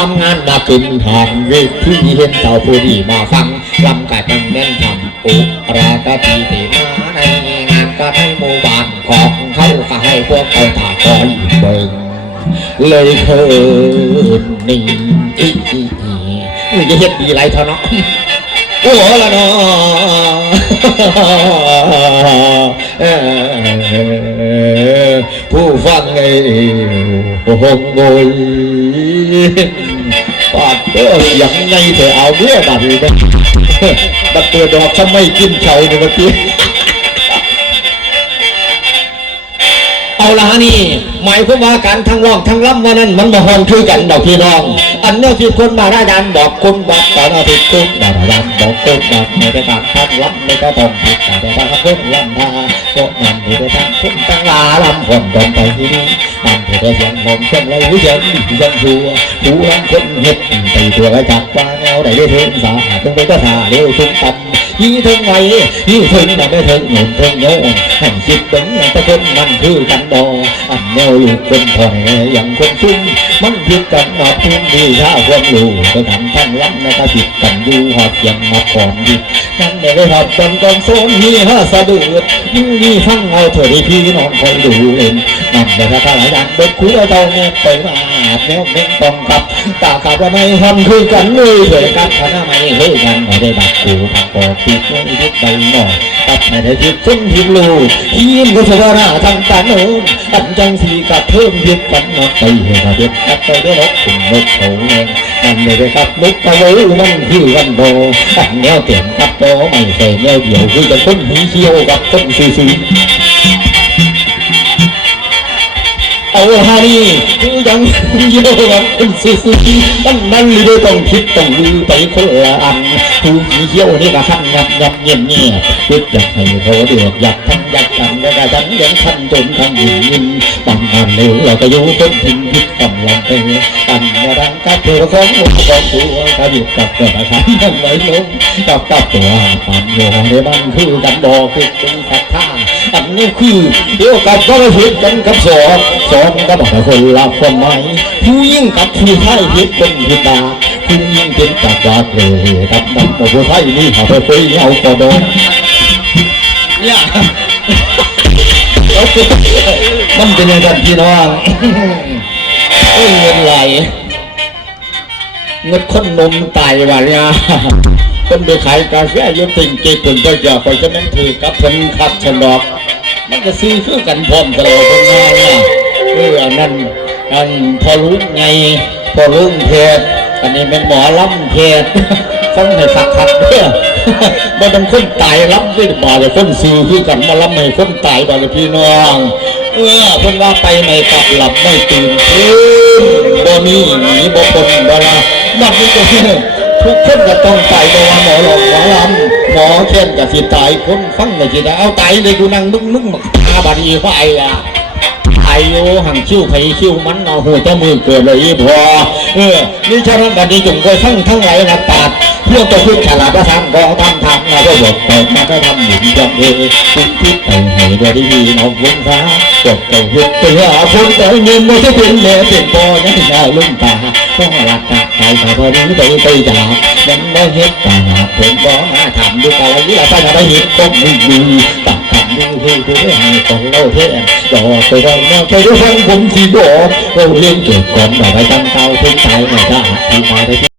ลำงานมาขึ้นทางเวทีเห็นเจ้าผู้ดีมาฟังลำกายตั้งแน่นทำอุรากะทีเตมาในงานก็ให้หมู่บ้านของเขาก็ให้พวกเขาตาคอยเบิ่งเลยเคินนี่อีอีอีมึงจะเฮ็ดดีไรเท่านาะโอ้ละเนาะผู้ฟังไอ้หโอย ปาดเอ้ยยังไงเธอเอาเมื่อบาดนี้นะบัดเปิดดอกทำไม่กินเขาในเมื่อกี้เอาละฮะนี่ หมายความว่าการทั้งร้องทั้งล่ำวันนั้นมันมาฮอนคือกันดอกพี่น้อง นเนี้ยที่คนมาได้ดันบอกคุณบอกตอนอาทิตย์คุณดาดันบอกคุณบอกไม่ได้การทั้งล่ำไม่ได้ต้องผิดแต่ได้การคุณลำมาพวกนั้นไม่ได้ทั้งคุณตั้งลาลำคนตรงไปที่นี่นั่นไม่ได้เสียงลมเช่นไรหรือยังยังหัวหูรังคนเห็ดไปตัวกระจับว่าเอาไหนได้ถึงสาหัสถึงไปก็ท่าเร็วถึงต่ำ ยี่ถึงไงยี่ถึงแต่ไม่ถึงหนุนถึงโยนให้คิดถึงอย่างตะคนมันคือกันดออันแนวอยู่คนถอยอย่างคนซุ่มมันยึดกันมาพุ่มดีถ้าความรู้ก็ทำ ทั้งล้ำนะก็ผิดกันอยู่หอดยังมาก่อนดินั่นไม่ได้หอดจนกองโซนนี่ฮะสะดุดนี่นี่ฟังเอาเถิดพี่น้องคอยดูเล่นนั่นแต่ถ้าหลายอย่างเด็กคุยเอาเจ้าเนี่ยไปมาแนวเม่งปองกับตาขาดว่าไม่ทำคือกันเลยเถิดกันขณะไม่เฮ้ยกันไม่ได้บักกูผักกอกติดไม่ได้ใบหน่อยตัดไม่ได้ทิดซึ่งทิดลูกทีมก็สวราทางตาโน้นอันจังสีกับเพิ่มทิดกันนกไปเห็นเด็ดตัดไปได้นกถึงนกเขาเอง มันไม่ได้กับนกกไปเลยมันคือกันโบอันแนวเตียนกับโตไม่ใช่แนวเดียวคือจะต้นหีเขี้ยวกับต้นซื่อ เอาฮานี่คือยังเยอะกับคนซื่อนั่นนั่นเลยต้องคิดต้องลือไปคนละอันผู้หีเขี้ยวนี่ก็ขันงับงับเงียบเงียบคิดอยากให้เขาเดือดอยากทำอยากทำแล้วก็ฉันยังทำจนทำยินยินบางงานเร็วเราก็อยู่ต้นทิ้งพิษกำลังเอตันมาดังกับเธอของลูกของตัวกระดิบกับกระทำยังไม่ลงกับกับตัวความโยงในบ้านคือกันดอกคือเป็นขัท่าอันนี้คือเดียวกับก็ผิดกันกับสอง สองก็บอกคนละความหมายผู้ยิ่งกับผู้ไทยผิดเป็นผิดดาผู้ยิ่งเป็นกับว่าเกลือกับน้ำผู้ไทยนี่เขาไปคุยเอาก็โดนเนี่ยมันเป็นยังไงกันพี่น้องเอ้ยเงินไหลเงินคนนมตายว่ะเนี่ยคนไปขายกาแฟอยืมติ่งเกตุนก็อย่าไปจะนั่นถือกับคนขับฉนดอกมันก็ซื้อคือกันพร้อมตลอดเป็นงานเนี่ย เอออันนั้นอันพอลุงไงพอลุงเพศอันนี้เป็นหมอลำเพศฟังให้สักคักเด้อบ่ต้องคนตายรับด้วยบ่เลยคนซื้อคือกันมารับให้คนตายบ่เลยพี่น้องเออเพิ่นว่าไปไม่กลับหลับไม่ตื่นตื่นบ่มีหนีบ่ปนบ่ละบัดนี้ก็ทุกคนก็ต้องตายบ่ว่าหมอหลอกหมอลำหมอเช่นก็สิตายคนฟังก็สิได้เอาตายเลยกูนั่งนุ่งนุ่งๆบักตาบัดนีว่าไอ้อะ ไอโอหังคิ้วไผคิ้วมันเอาหัวเจ้ามือเกิดเลยพอเออนี่ฉะนั้นบัดนี้จงคอยทั้งทั้งหลนะปาดเพื่อตัวขึ้นฉลาดประทางกองทำทางมาด้วยบทแต่มาได้ทำหมุนจำเอคุณคิดไปให้ได้ดีน้องฟุ้งฟ้าจบเจ้าเฮ็ดเตือคนแต่เงินไม่ใช่เป็นแม่เป็นปอยังดาวลุ่มตาต้องหลักตาไปแต่พอนี้ไปไปจากยังได้เฮ็ดตาผมก็มาทำด้วยอะไรนี่แหละถ้าได้เห็นต้องมือมือตัด ทำดูเฮ้ยดูให้ของเราเท่ดอกไปได้แนวไปด้วยฟังผมสีดอกเราเรียนเก็บก่อนดอกไปตั้งเตาทิ้งตายไม่ได้ที่มาได้